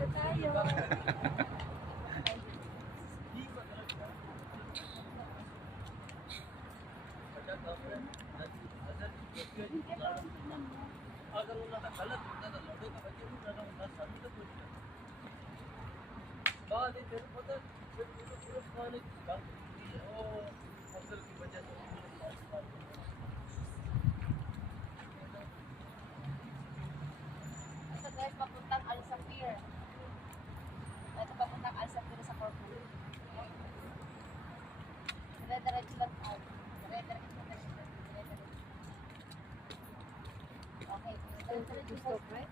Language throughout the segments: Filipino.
Dito tayo. Ito guys, papuntang Al-Safir. Ito papuntang Al-Safir sa Corpus. Dire-diretso lang out. Dire-diretso lang. Dire-diretso. Okay. Dire-diretso stop, right?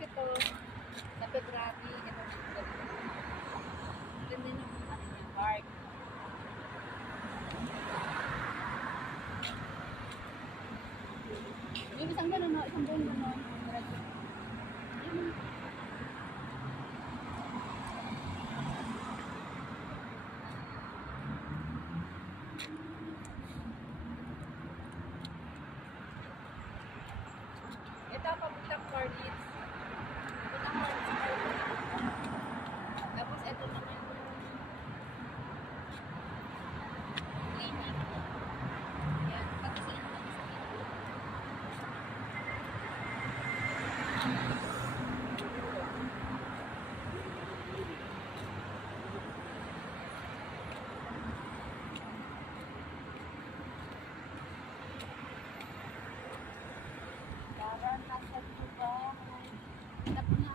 Ito, sa February, ito ganda yung ano niya, park. Yung isang gano'n, no? Isang buong gano'n. Ito, papuntang Cornets. Tapos ito naman cleaning. Yan. Tapos ito naman sa Daran, nasa dito ba? Tapos na.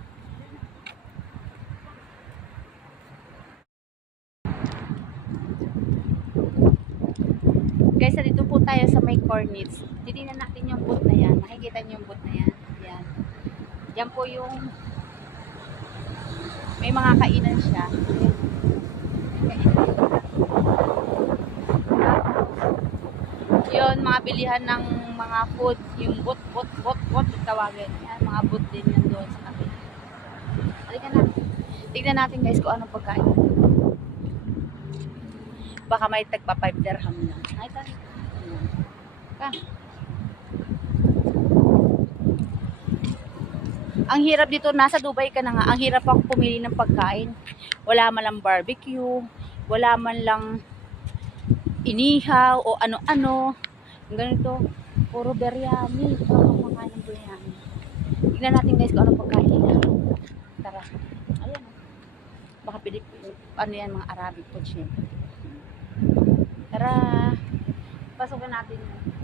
Guys, dito po tayo sa may Cornets. Titingnan natin yung booth na yan. Makikita niyo yung booth na yan. Yan. Yan po yung may mga kainan siya. Yun, mga bilihan ng mga food. Yung booth tawagin. Yan, mga booth din yan doon sa kapila. Halika na. Tignan natin guys kung anong pagkain. Baka may tagpa 5 dirham lang. Ay, ta. Ka. Ang hirap dito, nasa Dubai ka na nga. Ang hirap ako pumili ng pagkain. Wala man lang barbecue, wala man lang inihaw o ano-ano. Ganito, puro biryani. Parang kumakain ng biryani. Tignan natin guys kung anong pagkain nila. Tara. Ayan. Baka Pilipino. Ano yan, mga Arabic food syempre. Tara, pasukin natin yun.